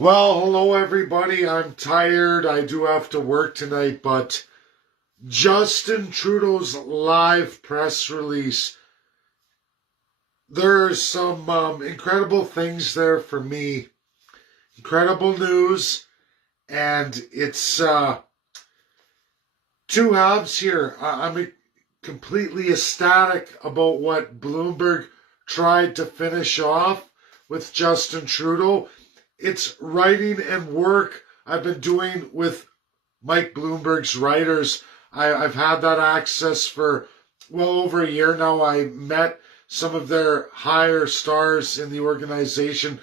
Well, hello everybody. I'm tired. I do have to work tonight, but Justin Trudeau's live press release, there's some incredible things there for me. Incredible news, and it's two halves here. I'm completely ecstatic about what Bloomberg tried to finish off with Justin Trudeau. It's writing and work I've been doing with Mike Bloomberg's writers. I've had that access for well over a year now. I met some of their higher stars in the organization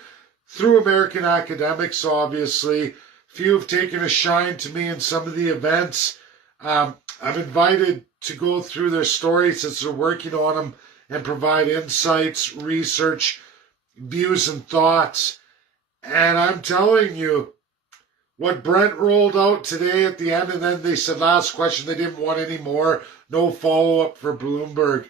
through American academics, obviously. Few have taken a shine to me in some of the events. I'm invited to go through their stories as they're working on them and provide insights, research, views, and thoughts. And I'm telling you, what Brent rolled out today at the end, and then they said last question, they didn't want any more, no follow-up for Bloomberg.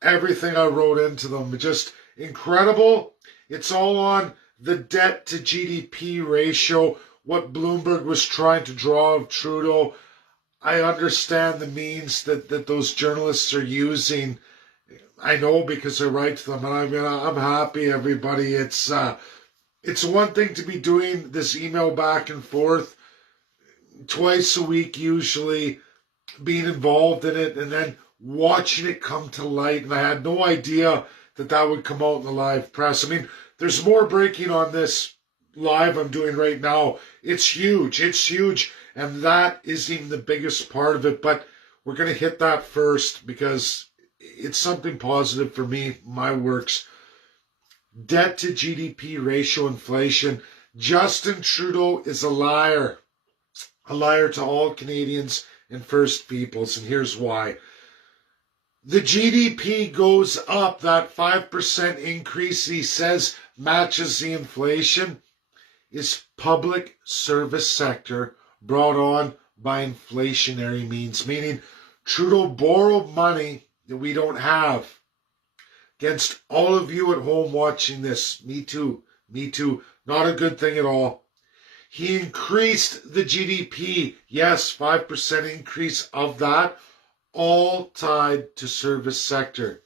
Everything I wrote into them, just incredible. It's all on the debt to GDP ratio, what Bloomberg was trying to draw of Trudeau. I understand the means that those journalists are using. I know because I write to them, and I'm happy, everybody. It's one thing to be doing this email back and forth twice a week, usually being involved in it, and then watching it come to light. And I had no idea that would come out in the live press. I mean, there's more breaking on this live I'm doing right now. It's huge. It's huge. And that isn't even the biggest part of it. But we're going to hit that first because it's something positive for me, my works. Debt to GDP ratio inflation. Justin Trudeau is a liar to all Canadians and First Peoples, and here's why. The GDP goes up, that 5% increase he says matches the inflation, is public service sector brought on by inflationary means, meaning Trudeau borrowed money that we don't have. Against all of you at home watching this, me too, not a good thing at all. He increased the GDP, yes, 5% increase of that, all tied to service sector.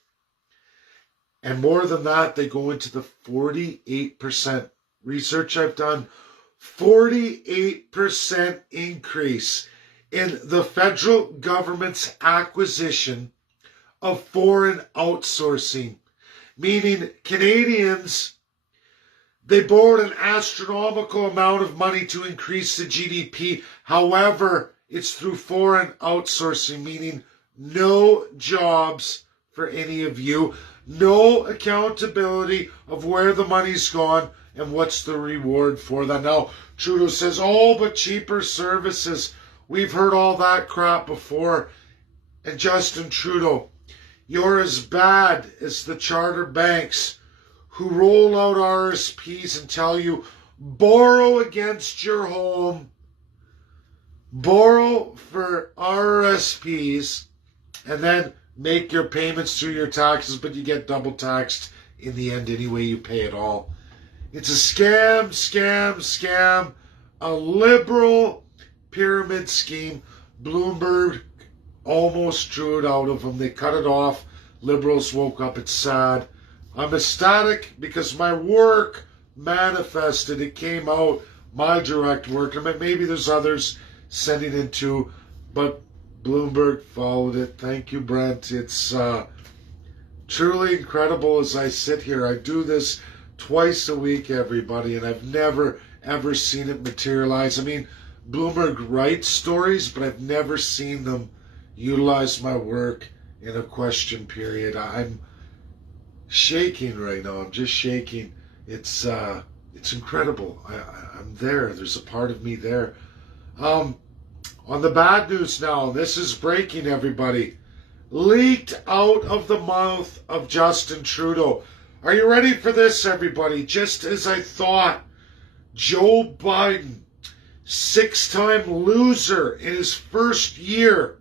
And more than that, they go into the 48% research I've done, 48% increase in the federal government's acquisition of foreign outsourcing. Meaning Canadians, they borrowed an astronomical amount of money to increase the GDP. However, it's through foreign outsourcing, meaning no jobs for any of you, no accountability of where the money's gone and what's the reward for that. Now, Trudeau says, oh, but cheaper services. We've heard all that crap before. And Justin Trudeau, you're as bad as the charter banks who roll out RSPs and tell you, borrow against your home, borrow for RSPs, and then make your payments through your taxes, but you get double taxed in the end anyway, you pay it all. It's a scam, a liberal pyramid scheme. Bloomberg almost drew it out of them. They cut it off. Liberals woke up. It's sad. I'm ecstatic because my work manifested. It came out, my direct work. I mean, maybe there's others sending it too, but Bloomberg followed it. Thank you, Brent. It's truly incredible as I sit here. I do this twice a week, everybody, and I've never, ever seen it materialize. I mean, Bloomberg writes stories, but I've never seen them utilize my work in a question period. I'm shaking right now. I'm just shaking. It's incredible. I'm there. There's a part of me there. On the bad news now, this is breaking, everybody. Leaked out of the mouth of Justin Trudeau. Are you ready for this, everybody? Just as I thought, Joe Biden, 6-time loser in his first year,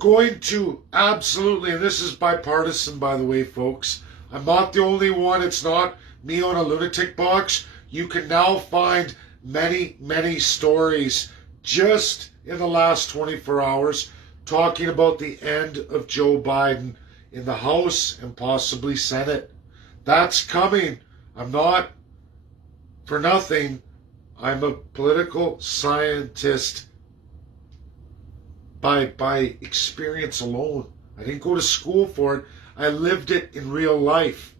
going to absolutely, and this is bipartisan, by the way, folks. I'm not the only one. It's not me on a lunatic box. You can now find many, many stories just in the last 24 hours talking about the end of Joe Biden in the House and possibly Senate. That's coming. I'm not for nothing. I'm a political scientist by experience alone. I didn't go to school for it. I lived it in real life.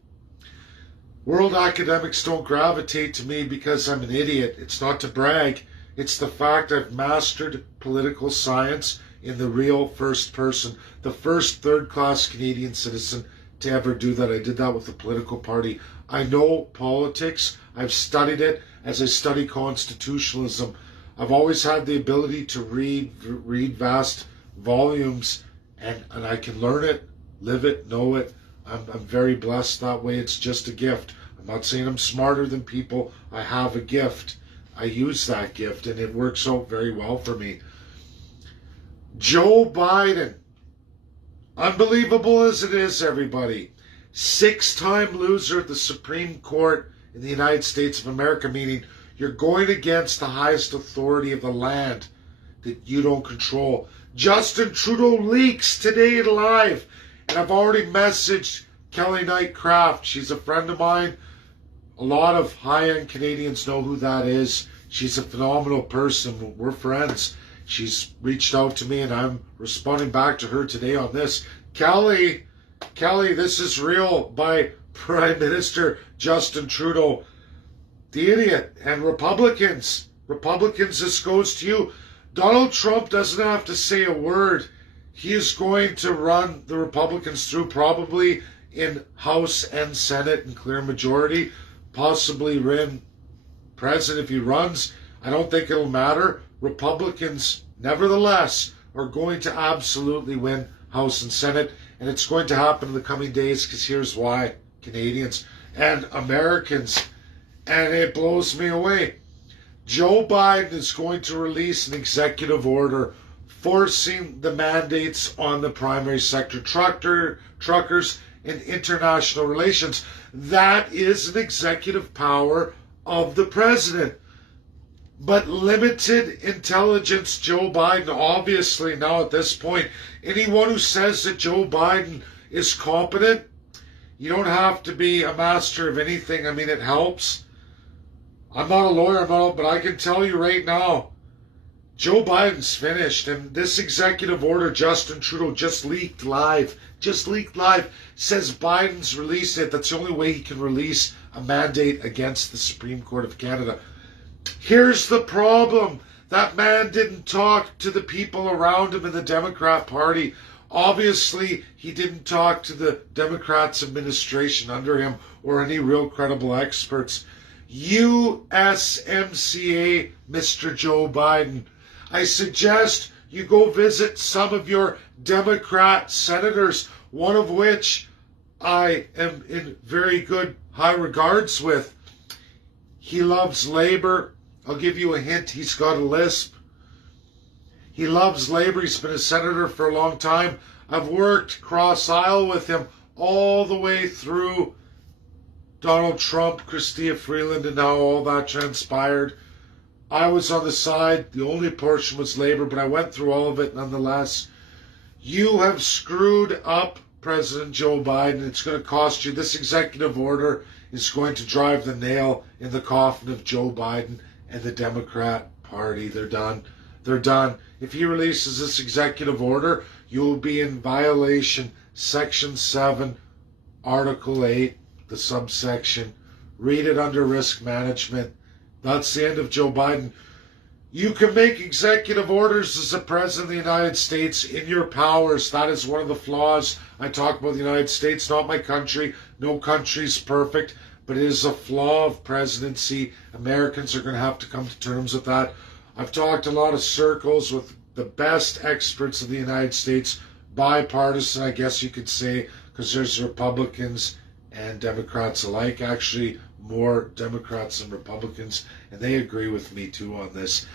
World academics don't gravitate to me because I'm an idiot. It's not to brag. It's the fact I've mastered political science in the real first person. The first third-class Canadian citizen to ever do that. I did that with the political party. I know politics. I've studied it as I study constitutionalism. I've always had the ability to read vast volumes, and I can learn it, live it, know it. I'm very blessed that way. It's just a gift. I'm not saying I'm smarter than people. I have a gift. I use that gift, and it works out very well for me. Joe Biden, unbelievable as it is, everybody, 6-time loser at the Supreme Court in the United States of America, meaning you're going against the highest authority of the land that you don't control. Justin Trudeau leaks today live, and I've already messaged Kelly Knight Craft. She's a friend of mine. A lot of high-end Canadians know who that is. She's a phenomenal person. We're friends. She's reached out to me, and I'm responding back to her today on this. Kelly, this is real by Prime Minister Justin Trudeau. The idiot. And Republicans, this goes to you. Donald Trump doesn't have to say a word. He is going to run the Republicans through probably in House and Senate in clear majority, possibly win president if he runs. I don't think it'll matter. Republicans, nevertheless, are going to absolutely win House and Senate, and it's going to happen in the coming days because here's why, Canadians and Americans, and it blows me away. Joe Biden is going to release an executive order forcing the mandates on the primary sector truckers and international relations. That is an executive power of the president. But limited intelligence Joe Biden, obviously now at this point, anyone who says that Joe Biden is competent, you don't have to be a master of anything. I mean, it helps. I'm not a lawyer, but I can tell you right now, Joe Biden's finished. And this executive order, Justin Trudeau just leaked live, says Biden's released it. That's the only way he can release a mandate against the Supreme Court of Canada. Here's the problem. That man didn't talk to the people around him in the Democrat Party. Obviously, he didn't talk to the Democrats' administration under him or any real credible experts. USMCA, Mr. Joe Biden. I suggest you go visit some of your Democrat senators, one of which I am in very good high regards with. He loves labor. I'll give you a hint. He's got a lisp. He loves labor. He's been a senator for a long time. I've worked cross aisle with him all the way through Donald Trump, Chrystia Freeland, and how all that transpired. I was on the side. The only portion was labor, but I went through all of it nonetheless. You have screwed up President Joe Biden. It's going to cost you. This executive order is going to drive the nail in the coffin of Joe Biden and the Democrat Party. They're done. They're done. If he releases this executive order, you will be in violation Section 7, Article 8, the subsection. Read it under risk management. That's the end of Joe Biden. You can make executive orders as the President of the United States in your powers. That is one of the flaws. I talk about the United States, not my country. No country's perfect, but it is a flaw of presidency. Americans are going to have to come to terms with that. I've talked a lot of circles with the best experts of the United States, bipartisan, I guess you could say, because there's Republicans and Democrats alike, actually more Democrats than Republicans, and they agree with me too on this.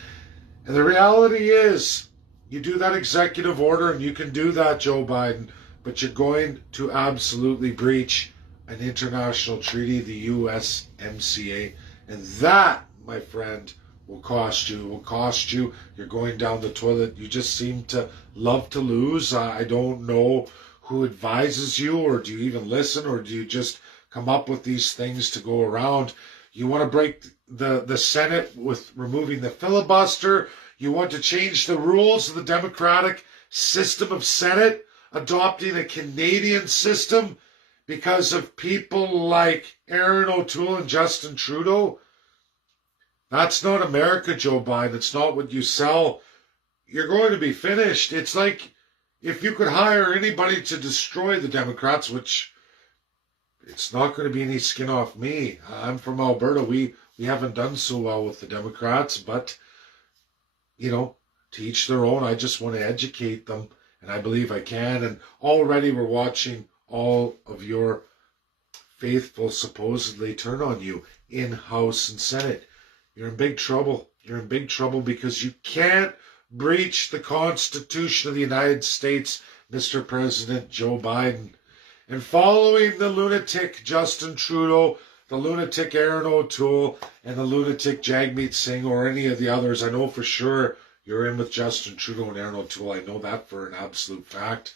And the reality is, you do that executive order, and you can do that, Joe Biden, but you're going to absolutely breach an international treaty, the USMCA, And that, my friend, will cost you. It will cost you. You're going down the toilet. You just seem to love to lose. I don't know who advises you, or do you even listen, or do you just come up with these things to go around? You want to break the Senate with removing the filibuster. You want to change the rules of the democratic system of Senate, adopting a Canadian system because of people like Aaron O'Toole and Justin Trudeau. That's not America, Joe Biden. It's not what you sell. You're going to be finished. It's like if you could hire anybody to destroy the Democrats, which it's not going to be any skin off me. I'm from Alberta. We haven't done so well with the Democrats, but, to each their own. I just want to educate them, and I believe I can. And already we're watching all of your faithful supposedly turn on you in House and Senate. You're in big trouble. You're in big trouble because you can't breach the Constitution of the United States, Mr. President Joe Biden. And following the lunatic Justin Trudeau, the lunatic Aaron O'Toole, and the lunatic Jagmeet Singh, or any of the others, I know for sure you're in with Justin Trudeau and Aaron O'Toole. I know that for an absolute fact.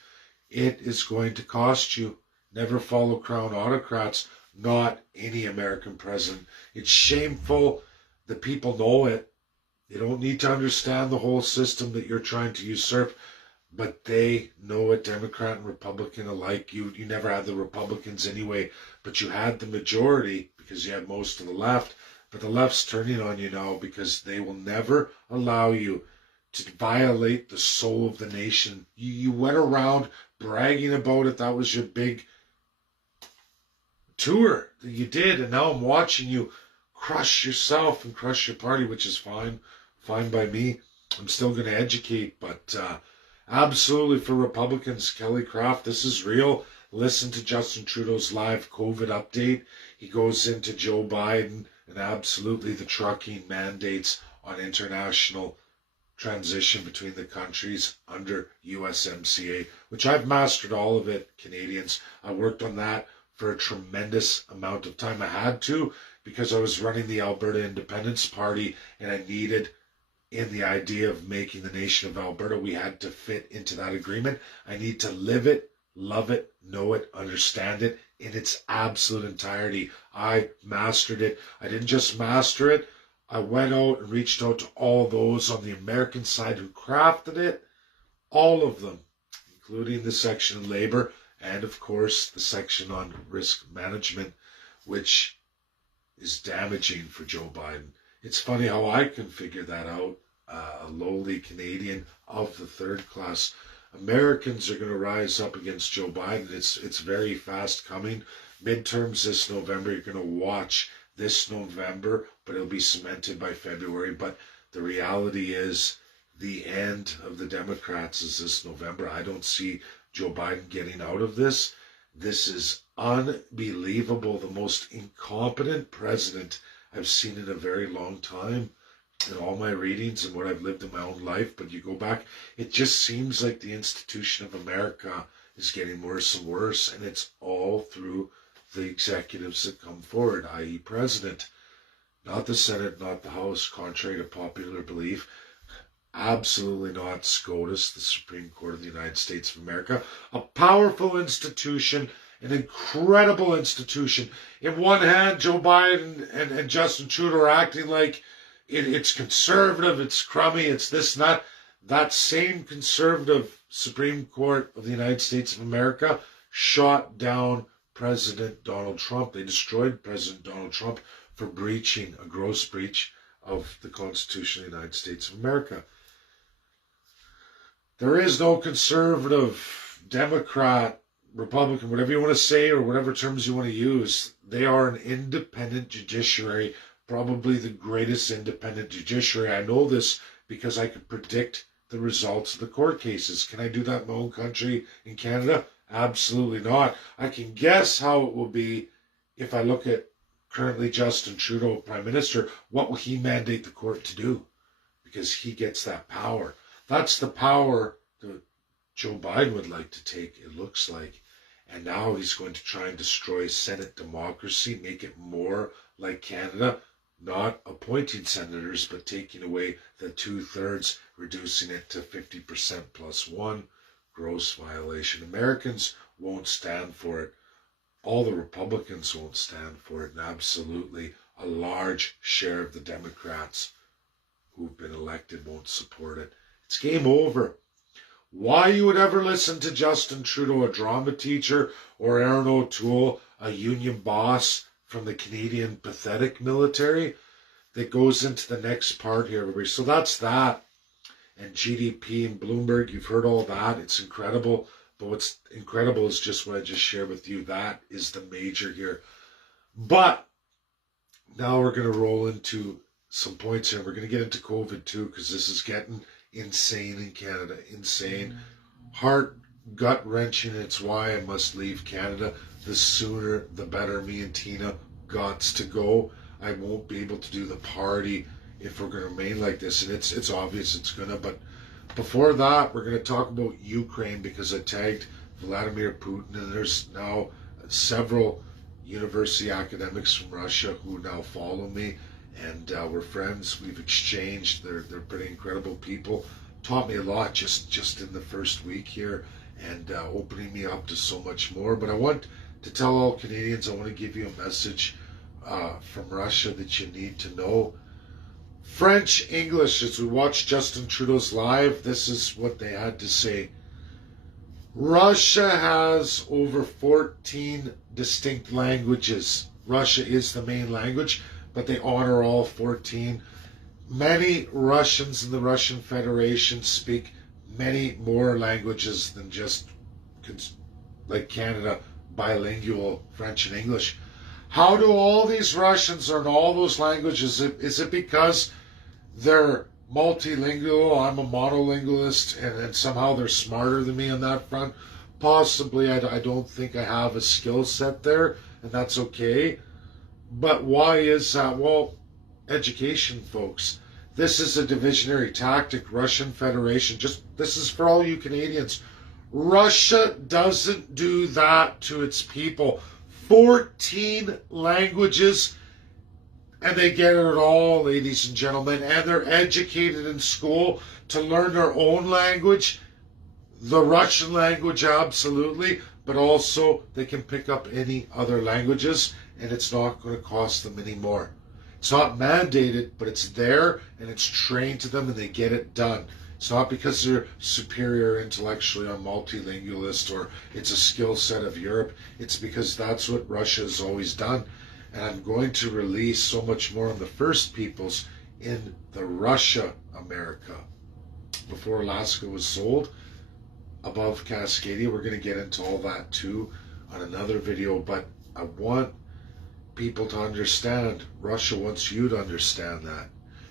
It is going to cost you. Never follow Crown autocrats, not any American president. It's shameful. The people know it. They don't need to understand the whole system that you're trying to usurp, but they know it, Democrat and Republican alike. You never had the Republicans anyway, but you had the majority because you had most of the left. But the left's turning on you now because they will never allow you to violate the soul of the nation. You went around bragging about it. That was your big tour that you did, and now I'm watching you crush yourself and crush your party, which is fine by me. I'm still going to educate, but absolutely for Republicans, Kelly Craft, this is real. Listen to Justin Trudeau's live COVID update. He goes into Joe Biden and absolutely the trucking mandates on international transition between the countries under USMCA, which I've mastered all of it, Canadians. I worked on that for a tremendous amount of time. I had to because I was running the Alberta Independence Party, and I needed, in the idea of making the nation of Alberta, we had to fit into that agreement. I need to live it, love it, know it, understand it in its absolute entirety. I mastered it. I didn't just master it. I went out and reached out to all those on the American side who crafted it, all of them, including the section on labor and, of course, the section on risk management, which is damaging for Joe Biden. It's funny how I can figure that out, a lowly Canadian of the third class. Americans are going to rise up against Joe Biden. It's very fast coming. Midterms this November. You're going to watch this November, but it'll be cemented by February. But the reality is the end of the Democrats is this November. I don't see Joe Biden getting out of this. This is unbelievable. The most incompetent president I've seen in a very long time in all my readings and what I've lived in my own life. But you go back, it just seems like the institution of America is getting worse and worse, and it's all through the executives that come forward, i.e. President, not the Senate, not the House, contrary to popular belief. Absolutely not SCOTUS, the Supreme Court of the United States of America, a powerful institution, an incredible institution. In one hand, Joe Biden and Justin Trudeau are acting like it's conservative, it's crummy, it's this and that. That same conservative Supreme Court of the United States of America shot down President Donald Trump. They destroyed President Donald Trump for breaching, a gross breach of the Constitution of the United States of America. There is no conservative, Democrat, Republican, whatever you want to say or whatever terms you want to use. They are an independent judiciary, probably the greatest independent judiciary. I know this because I could predict the results of the court cases. Can I do that in my own country, in Canada? Absolutely not. I can guess how it will be if I look at currently Justin Trudeau, Prime Minister. What will he mandate the court to do? Because he gets that power. That's the power that Joe Biden would like to take, it looks like. And now he's going to try and destroy Senate democracy, make it more like Canada, not appointing senators, but taking away the 2/3, reducing it to 50% plus one. Gross violation. Americans won't stand for it. All the Republicans won't stand for it, and absolutely a large share of the Democrats who've been elected won't support it. It's game over. Why you would ever listen to Justin Trudeau, a drama teacher, or Aaron O'Toole, a union boss from the Canadian pathetic military, that goes into the next part here, everybody. So that's that. And GDP and Bloomberg, you've heard all that. It's incredible. But what's incredible is just what I just shared with you. That is the major here. But now we're going to roll into some points here. We're going to get into COVID too, because this is getting insane in Canada. Insane. Heart, gut wrenching. It's why I must leave Canada. The sooner, the better. Me and Tina gots to go. I won't be able to do the party if we're going to remain like this. And it's obvious it's going to. But before that, we're going to talk about Ukraine, because I tagged Vladimir Putin, and there's now several university academics from Russia who now follow me, and we're friends. We've exchanged. They're pretty incredible people. Taught me a lot just in the first week here, and opening me up to so much more. But I want to tell all Canadians, I want to give you a message from Russia that you need to know. French, English, as we watch Justin Trudeau's live, this is what they had to say. Russia has over 14 distinct languages. Russia is the main language, but they honor all 14. Many Russians in the Russian Federation speak many more languages than just, like Canada, bilingual French and English. How do all these Russians learn all those languages? Is it because they're multilingual, I'm a monolingualist, and somehow they're smarter than me on that front? Possibly. I don't think I have a skill set there, and that's okay. But why is that? Well, education, folks. This is a divisionary tactic. Russian Federation, this is for all you Canadians. Russia doesn't do that to its people. 14 languages, and they get it all, ladies and gentlemen, and they're educated in school to learn their own language, the Russian language, absolutely, but also they can pick up any other languages, and it's not going to cost them any more. It's not mandated, but it's there, and it's trained to them, and they get it done. It's not because they're superior intellectually or multilingualist, or it's a skill set of Europe. It's because that's what Russia has always done. And I'm going to release so much more on the First Peoples in the Russia America. Before Alaska was sold, above Cascadia, we're going to get into all that too on another video. But I want people to understand, Russia wants you to understand that.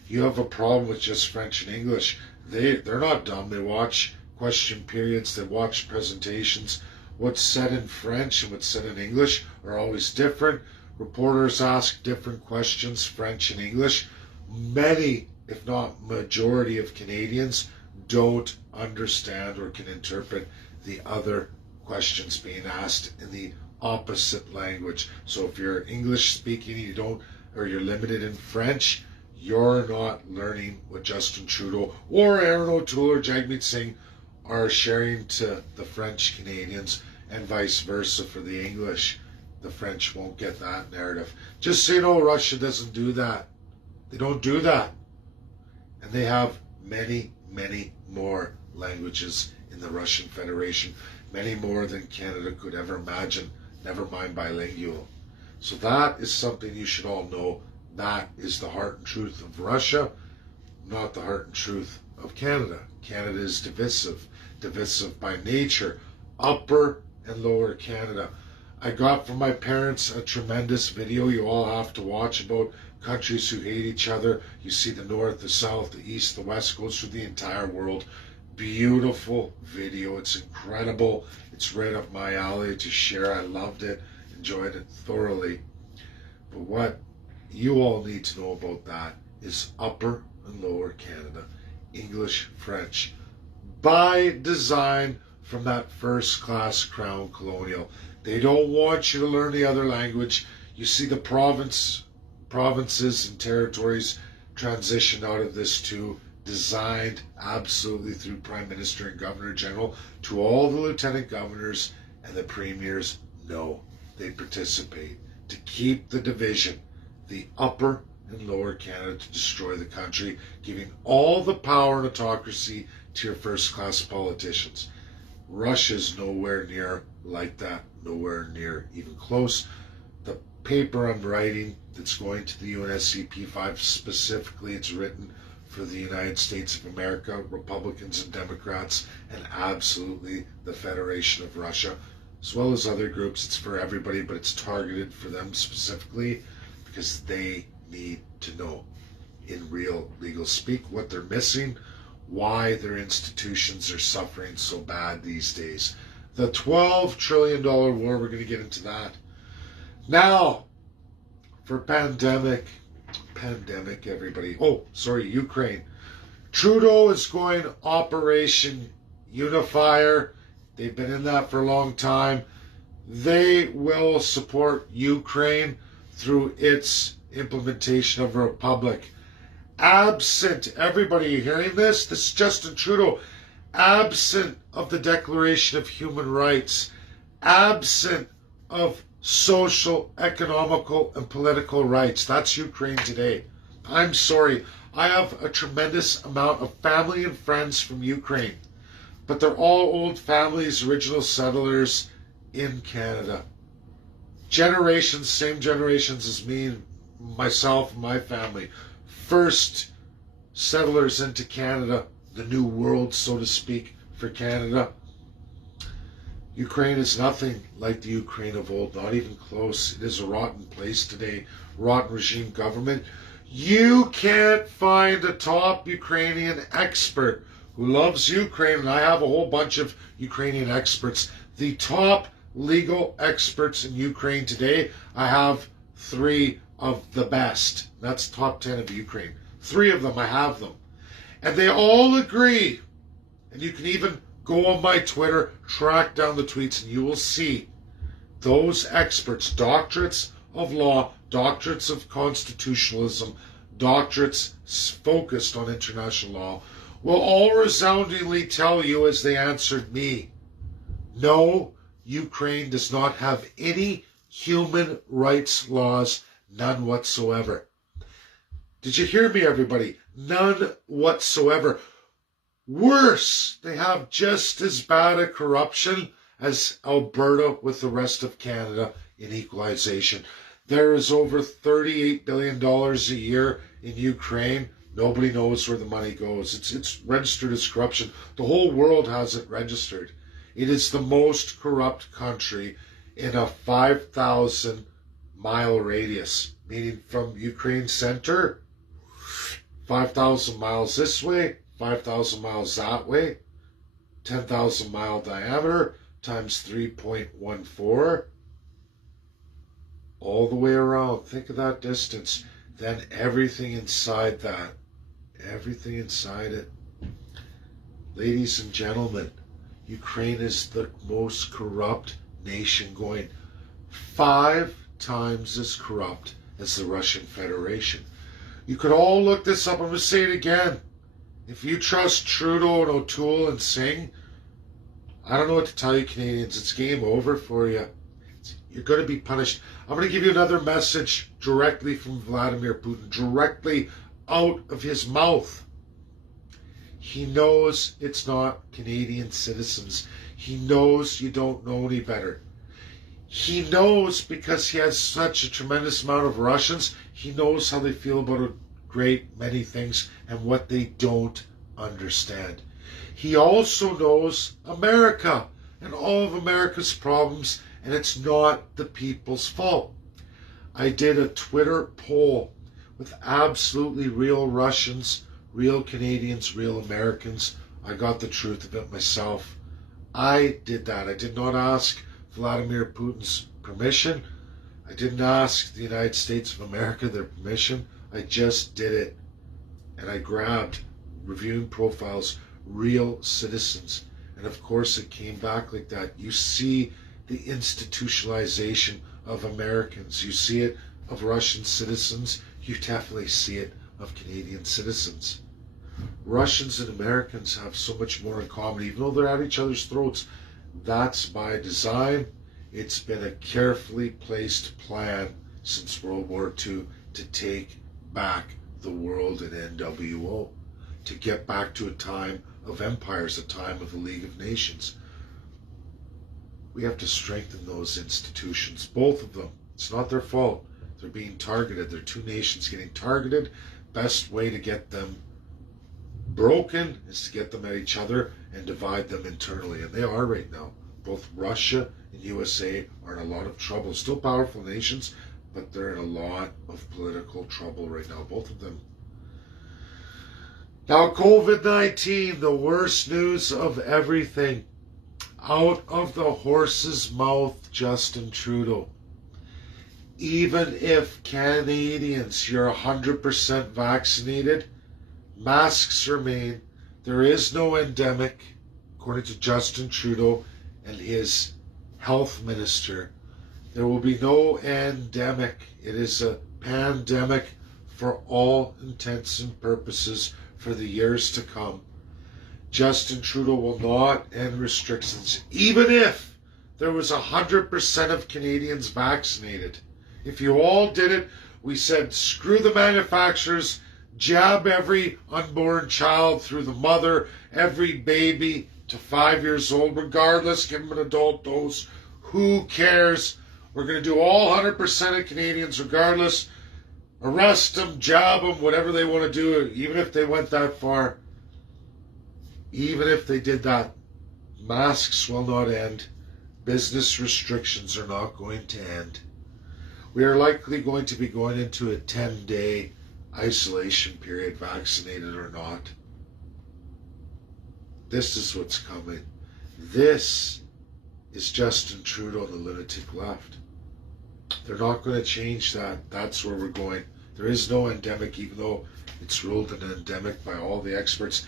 You have a problem with just French and English. They're not dumb. They watch question periods. They watch presentations. What's said in French and what's said in English are always different. Reporters ask different questions, French and English. Many, if not majority of Canadians don't understand or can interpret the other questions being asked in the opposite language. So if you're English speaking, you don't, or you're limited in French, you're not learning what Justin Trudeau or Aaron O'Toole or Jagmeet Singh are sharing to the French Canadians, and vice versa for the English. The French won't get that narrative. Just so you know, Russia doesn't do that. They don't do that. And they have many, many more languages in the Russian Federation. Many more than Canada could ever imagine. Never mind bilingual. So that is something you should all know. That is the heart and truth of Russia, not the heart and truth of Canada. Canada is divisive. Divisive by nature. Upper and lower Canada. I got from my parents a tremendous video you all have to watch about countries who hate each other. You see the north, the south, the east, the west, goes through the entire world. Beautiful video. It's incredible. It's right up my alley to share. I loved it. Enjoyed it thoroughly. But what you all need to know about that is upper and lower Canada. English, French. By design from that first-class crown colonial. They don't want you to learn the other language. You see the provinces and territories transitioned out of this too, designed absolutely through Prime Minister and Governor General to all the lieutenant governors and the premiers. No, they participate to keep the division, the upper and lower Canada, to destroy the country, giving all the power and autocracy to your first-class politicians. Russia's nowhere near like that, nowhere near even close. The paper I'm writing that's going to the UNSCP 5 specifically, it's written for the United States of America, Republicans and Democrats, and absolutely the Federation of Russia, as well as other groups. It's for everybody, but it's targeted for them specifically because they need to know in real legal speak what they're missing, why their institutions are suffering so bad these days. The $12 trillion war, we're going to get into that. Now, for pandemic, everybody. Oh, sorry, Ukraine. Trudeau is going Operation Unifier. They've been in that for a long time. They will support Ukraine through its implementation of a republic. Absent, everybody hearing this? This is Justin Trudeau. Absent of the Declaration of Human Rights, absent of social, economical, and political rights. That's Ukraine today. I'm sorry. I have a tremendous amount of family and friends from Ukraine, but they're all old families, original settlers in Canada. Generations, same generations as me, myself, and my family. First settlers into Canada, the new world, so to speak, for Canada. Ukraine is nothing like the Ukraine of old, not even close. It is a rotten place today, rotten regime government. You can't find a top Ukrainian expert who loves Ukraine, and I have a whole bunch of Ukrainian experts. The top legal experts in Ukraine today, I have 3 of the best. That's top 10 of Ukraine. 3 of them, I have them. And they all agree, and you can even go on my Twitter, track down the tweets, and you will see those experts, doctorates of law, doctorates of constitutionalism, doctorates focused on international law, will all resoundingly tell you, as they answered me, no, Ukraine does not have any human rights laws, none whatsoever. Did you hear me, everybody? None whatsoever. Worse, they have just as bad a corruption as Alberta with the rest of Canada in equalization. There is over $38 billion a year in Ukraine. Nobody knows where the money goes. It's registered as corruption. The whole world has it registered. It is the most corrupt country in a 5,000-mile radius, meaning from Ukraine center, 5,000 miles this way, 5,000 miles that way, 10,000 mile diameter times 3.14, all the way around. Think of that distance. Then everything inside that, everything inside it. Ladies and gentlemen, Ukraine is the most corrupt nation going, 5 times as corrupt as the Russian Federation. You could all look this up. I'm going to say it again. If you trust Trudeau and O'Toole and Singh, I don't know what to tell you, Canadians. It's game over for you. You're going to be punished. I'm going to give you another message directly from Vladimir Putin, directly out of his mouth. He knows it's not Canadian citizens. He knows you don't know any better. He knows because he has such a tremendous amount of Russians, he knows how they feel about a great many things and what they don't understand. He also knows America and all of America's problems, and it's not the people's fault. I did a Twitter poll with absolutely real Russians, real Canadians, real Americans. I got the truth of it myself. I did that. I did not ask Vladimir Putin's permission. I didn't ask the United States of America their permission. I just did it. And I grabbed reviewing profiles, real citizens. And of course it came back like that. You see the institutionalization of Americans. You see it of Russian citizens, you definitely see it of Canadian citizens. Russians and Americans have so much more in common, even though they're at each other's throats. That's by design. It's been a carefully placed plan since World War II to take back the world in NWO, to get back to a time of empires, a time of the League of Nations. We have to strengthen those institutions, both of them. It's not their fault. They're being targeted. They're two nations getting targeted. Best way to get them broken is to get them at each other and divide them internally. And they are right now. Both Russia and USA are in a lot of trouble. Still powerful nations, but they're in a lot of political trouble right now, both of them. Now, COVID-19, the worst news of everything. Out of the horse's mouth, Justin Trudeau. Even if Canadians, you're 100% vaccinated, masks remain. There is no endemic, according to Justin Trudeau and his health minister. There will be no endemic. It is a pandemic for all intents and purposes for the years to come. Justin Trudeau will not end restrictions, even if there was 100% of Canadians vaccinated. If you all did it, we said screw the manufacturers, jab every unborn child through the mother, every baby to 5 years old, regardless, give them an adult dose. Who cares? We're going to do all 100% of Canadians regardless. Arrest them, jab them, whatever they want to do, even if they went that far. Even if they did that, masks will not end. Business restrictions are not going to end. We are likely going to be going into a 10-day isolation period, vaccinated or not. This is what's coming. This is Justin Trudeau and the lunatic left. They're not going to change that. That's where we're going. There is no endemic, even though it's ruled an endemic by all the experts.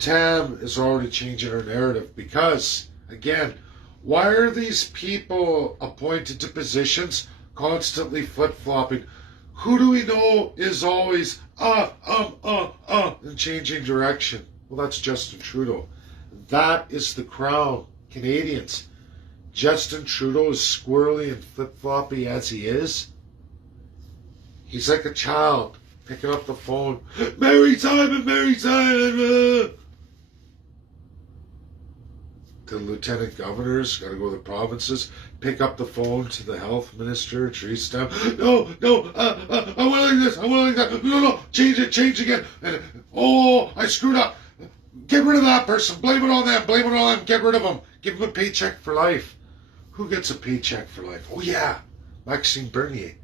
Tam is already changing her narrative because, again, why are these people appointed to positions constantly flip-flopping? Who do we know is always and changing direction? Well, that's Justin Trudeau. That is the crown. Canadians. Justin Trudeau, is squirrely and flip-floppy as he is, he's like a child picking up the phone. Merry time. The lieutenant governors got to go to the provinces, pick up the phone to the health minister, Teresa. No, I want like this, I want like that. No, change it again. And I screwed up. Get rid of that person. Blame it on them. Get rid of them. Give them a paycheck for life. Who gets a paycheck for life? Oh yeah, Maxime Bernier.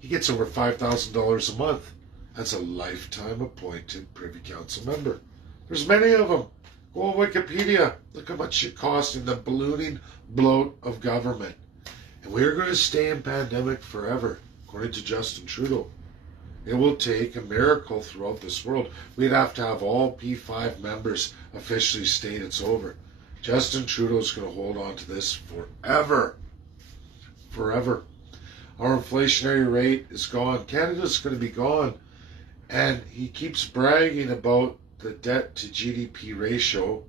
He gets over $5,000 a month as a lifetime appointed Privy Council member. There's many of them. Go on Wikipedia. Look how much it costs in the ballooning bloat of government. And we're going to stay in pandemic forever, according to Justin Trudeau. It will take a miracle throughout this world. We'd have to have all P5 members officially state it's over. Justin Trudeau's going to hold on to this forever. Forever. Our inflationary rate is gone. Canada's going to be gone. And he keeps bragging about the debt to GDP ratio,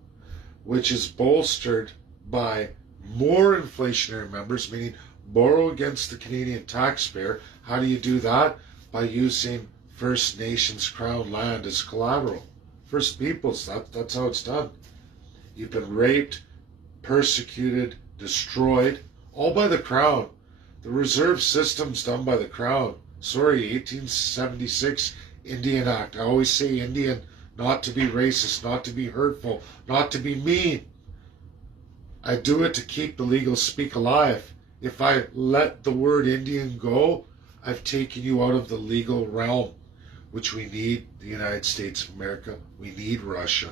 which is bolstered by more inflationary members, meaning borrow against the Canadian taxpayer. How do you do that? By using First Nations Crown land as collateral. First Peoples, that's how it's done. You've been raped, persecuted, destroyed, all by the Crown. The reserve system's done by the Crown. Sorry, 1876 Indian Act. I always say Indian, not to be racist, not to be hurtful, not to be mean. I do it to keep the legal speak alive. If I let the word Indian go, I've taken you out of the legal realm, which we need the United States of America. We need Russia.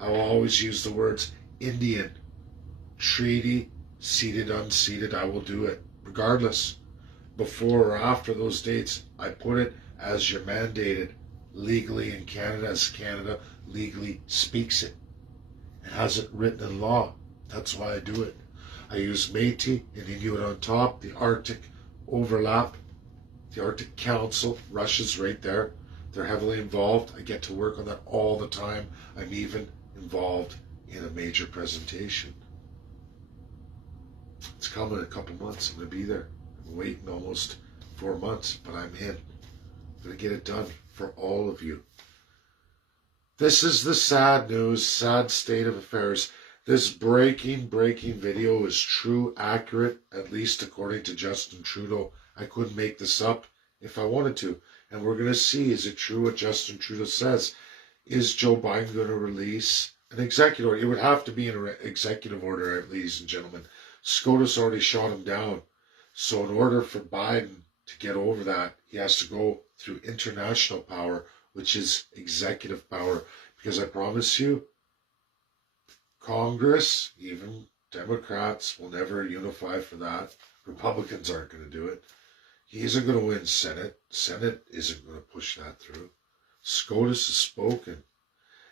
I will always use the words Indian, treaty, ceded, unceded. I will do it, regardless. Before or after those dates, I put it as you're mandated legally in Canada, as Canada legally speaks it. It has it written in law. That's why I do it. I use Métis and Inuit on top, the Arctic overlap. The Arctic Council, Russia's right there. They're heavily involved. I get to work on that all the time. I'm even involved in a major presentation. It's coming in a couple months. I'm going to be there. I'm waiting almost 4 months, but I'm in. I'm going to get it done for all of you. This is the sad news, sad state of affairs. This breaking video is true, accurate, at least according to Justin Trudeau. I couldn't make this up if I wanted to. And we're going to see, is it true what Justin Trudeau says? Is Joe Biden going to release an executive order? It would have to be an executive order, ladies and gentlemen. SCOTUS already shot him down. So in order for Biden to get over that, he has to go through international power, which is executive power. Because I promise you, Congress, even Democrats, will never unify for that. Republicans aren't going to do it. He isn't going to win Senate. Senate isn't going to push that through. SCOTUS has spoken.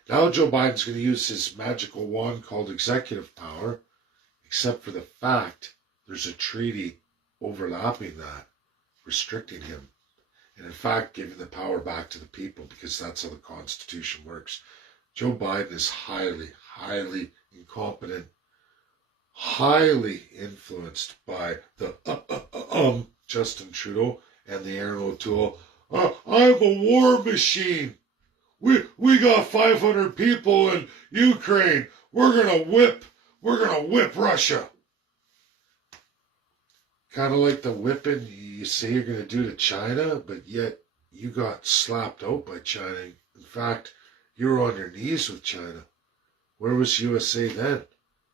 Now Joe Biden's going to use his magical wand called executive power, except for the fact there's a treaty overlapping that, restricting him. And in fact, giving the power back to the people, because that's how the Constitution works. Joe Biden is highly incompetent, highly influenced by the Justin Trudeau and the Aaron O'Toole. I'm a war machine. We got 500 people in Ukraine. We're gonna whip Russia. Kind of like the whipping you say you're gonna do to China, but yet you got slapped out by China. In fact, you were on your knees with China. Where was USA then?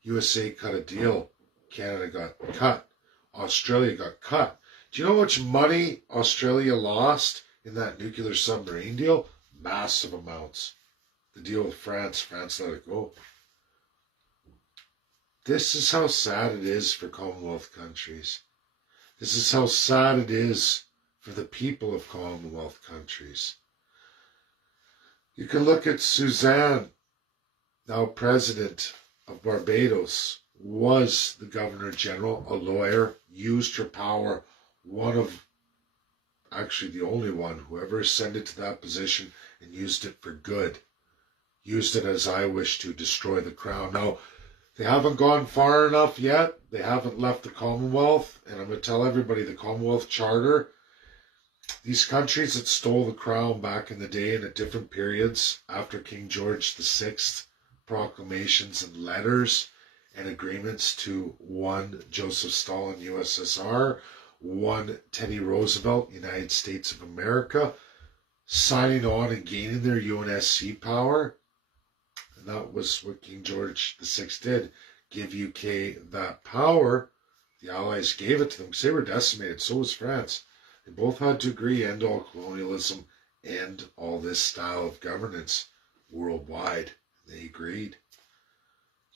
USA cut a deal. Canada got cut. Australia got cut. Do you know how much money Australia lost in that nuclear submarine deal? Massive amounts. The deal with France, France let it go. This is how sad it is for Commonwealth countries. This is how sad it is for the people of Commonwealth countries. You can look at Suzanne, now president of Barbados, was the Governor General, a lawyer, used her power, actually the only one who ever ascended to that position and used it for good. Used it as I wish to destroy the crown. Now, they haven't gone far enough yet. They haven't left the Commonwealth. And I'm going to tell everybody, the Commonwealth Charter, these countries that stole the crown back in the day and at different periods after King George VI proclamations and letters and agreements to one Joseph Stalin USSR, one Teddy Roosevelt United States of America, signing on and gaining their UNSC power. And that was what King George VI did, give UK that power. The Allies gave it to them because they were decimated, so was France. They both had to agree, end all colonialism, end all this style of governance worldwide. They agreed.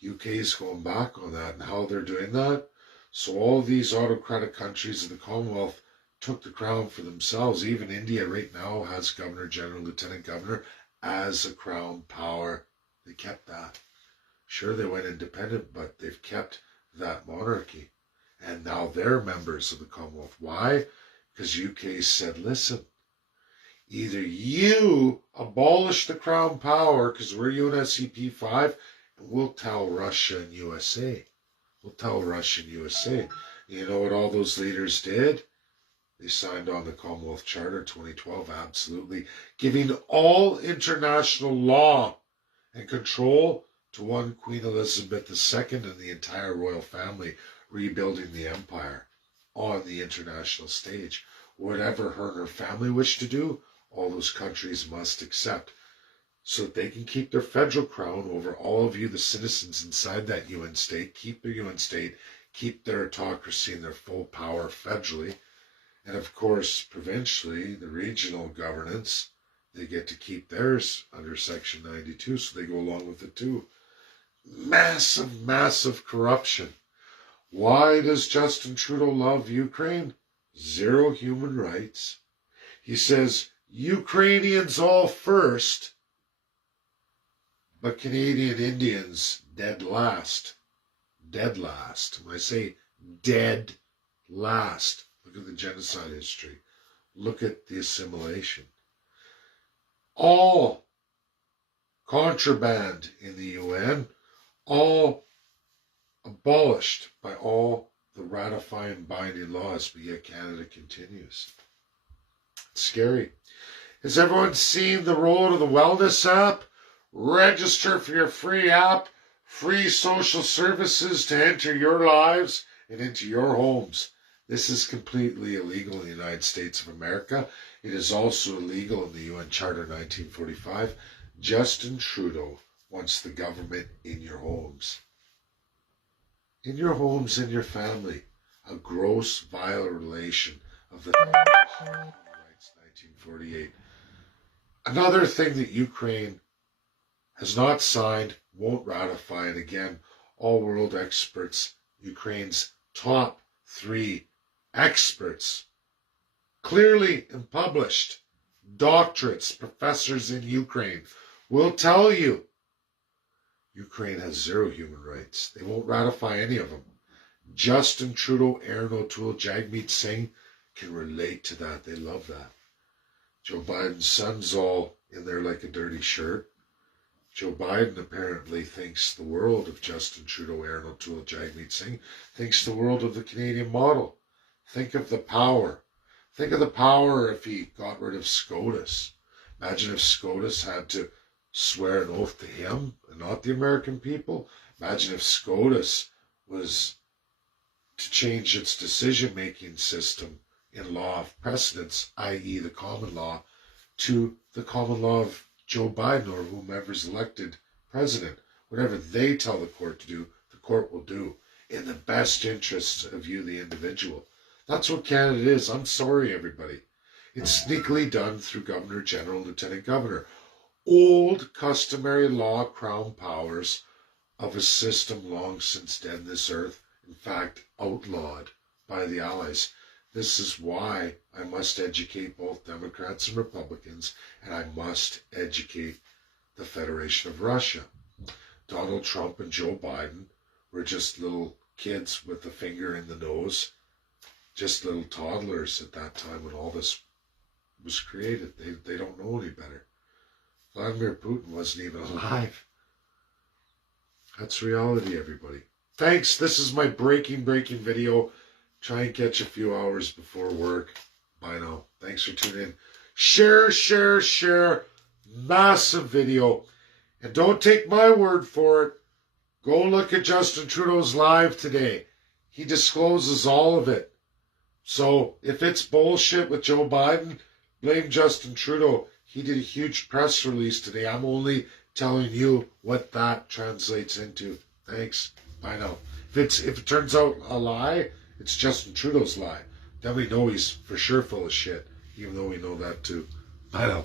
UK is going back on that, and how they're doing that. So all these autocratic countries in the Commonwealth took the crown for themselves. Even India right now has Governor General, Lieutenant Governor as a crown power. They kept that. Sure, they went independent, but they've kept that monarchy. And now they're members of the Commonwealth. Why? Because UK said, listen, either you abolish the crown power, because we're UNSCP 5, and we'll tell Russia and USA. We'll tell Russia and USA. You know what all those leaders did? They signed on the Commonwealth Charter 2012, absolutely, giving all international law and control to one Queen Elizabeth II and the entire royal family, rebuilding the empire on the international stage. Whatever her and her family wish to do, all those countries must accept, so that they can keep their federal crown over all of you, the citizens inside that UN state, keep their UN state, keep their autocracy and their full power federally. And of course, provincially, the regional governance, they get to keep theirs under Section 92, so they go along with it too. Massive corruption. Why does Justin Trudeau love Ukraine? Zero human rights. He says, Ukrainians all first, but Canadian Indians dead last. Dead last. When I say dead last, look at the genocide history. Look at the assimilation. All contraband in the UN, all abolished by all the ratifying binding laws, but yet Canada continues. It's scary. Has everyone seen the rollout of the wellness app? Register for your free app, free social services to enter your lives and into your homes. This is completely illegal in the United States of America. It is also illegal in the UN Charter 1945. Justin Trudeau wants the government in your homes. In your homes, in your family. A gross violation of the Declaration of Human Rights 1948. Another thing that Ukraine has not signed, won't ratify, and again, all world experts, Ukraine's top 3 experts, clearly and published, doctorates, professors in Ukraine, will tell you Ukraine has 0 human rights. They won't ratify any of them. Justin Trudeau, Aaron O'Toole, Jagmeet Singh can relate to that. They love that. Joe Biden's son's all in there like a dirty shirt. Joe Biden apparently thinks the world of Justin Trudeau, Aaron O'Toole, Jagmeet Singh, thinks the world of the Canadian model. Think of the power. Think of the power if he got rid of SCOTUS. Imagine if SCOTUS had to swear an oath to him and not the American people. Imagine if SCOTUS was to change its decision-making system in law of precedence, i.e. the common law, to the common law of Joe Biden or whomever's elected president. Whatever they tell the court to do, the court will do in the best interests of you, the individual. That's what Canada is. I'm sorry, everybody. It's sneakily done through Governor General, Lieutenant Governor. Old customary law crown powers of a system long since dead this earth, in fact, outlawed by the Allies. This is why I must educate both Democrats and Republicans, and I must educate the Federation of Russia. Donald Trump and Joe Biden were just little kids with a finger in the nose, just little toddlers at that time when all this was created. They don't know any better. Vladimir Putin wasn't even alive. That's reality, everybody. Thanks. This is my breaking video. Try and catch a few hours before work. Bye now. Thanks for tuning in. Share. Massive video. And don't take my word for it. Go look at Justin Trudeau's live today. He discloses all of it. So if it's bullshit with Joe Biden, blame Justin Trudeau. He did a huge press release today. I'm only telling you what that translates into. Thanks. Bye now. If it turns out a lie, it's Justin Trudeau's lie. Then we know he's for sure full of shit, even though we know that too. Bye now.